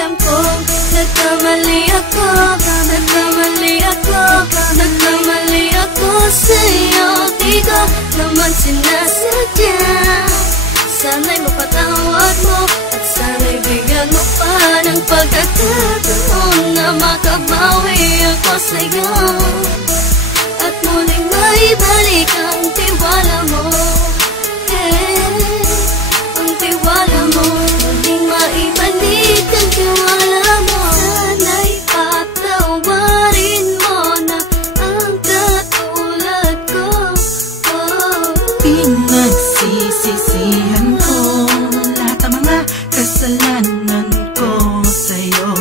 Alam kong nagkamali ako, nagkamali ako, nagkamali ako sa'yo. Di ko naman sinasadya. Sana'y mapatawad mo at sana'y bigyan mo pa ng pagkakataon na makabawi ako sa'yo at muling maibalik ang tiwala mo. Ang tiwala mo, muling maibalik ang tiwala mo. Sana'y patawarin mo na ang katulad ko. Pinagsisisihan ko lahat ng mga kasalanan ko sa'yo.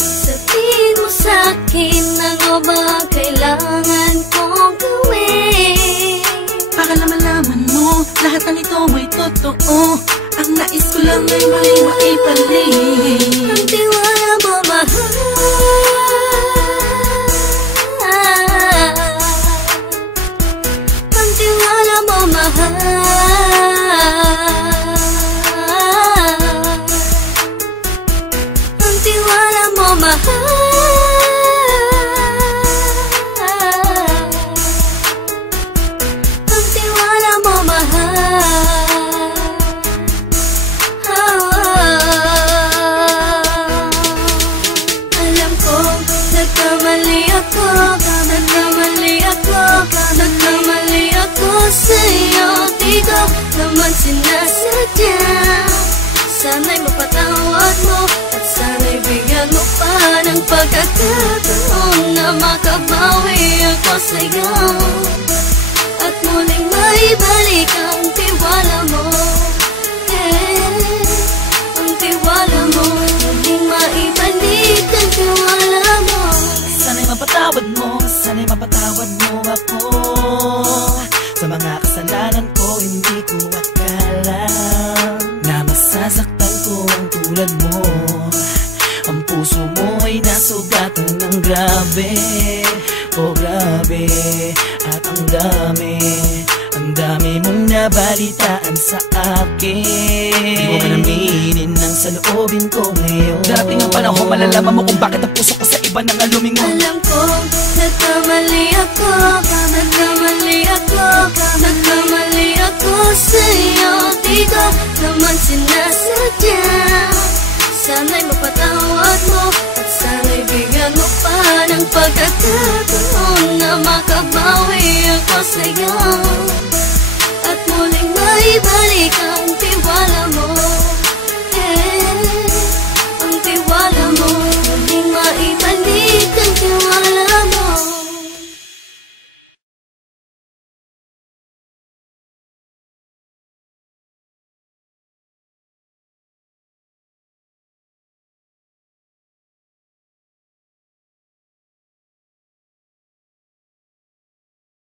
Sabihin mo sa'kin ano ba kailangan kong gawin para malaman mo lahat ng ito ay totoo. Ang nais ko lang ay maibalik ang tiwala mo, mahal. Ang tiwala mo, mahal. Ang tiwala mo, mahal. Ang tiwala mo, mahal. Alam kong nagkamali ako, nagkamali ako, nagkamali ako sa'yo. Di ko naman sinasadya. Sana'y mapatawad mo at sana'y bigyan mo pa ng pagkakataon na makabawi ako sa'yo at muling maibalik ang tiwala mo. Ang tiwala mo, muling maibalik ang tiwala mo. Sana'y mapatawad mo, sana'y mapatawad mo ako sa mga kasalanan ko. Hindi ko akala na masasaktan ko ang tulad mo. Ang puso mo ay nasugatan ng grabe, oh grabe. At ang dami mong nabalitaan sa akin. Di mo man aminin ang saloobin ko ngayon. Darating ang panahon, malalaman mo kung bakit ang puso ko sa iba nang alumingon. Alam kong nagkamali ako, nagkamali ako, nagkamali ako sa'yo. Di ko naman sinasadya. Sana'y mapatawad mo at sana'y bigyan mo pa ng pagkakataon na makabawi ako sa'yo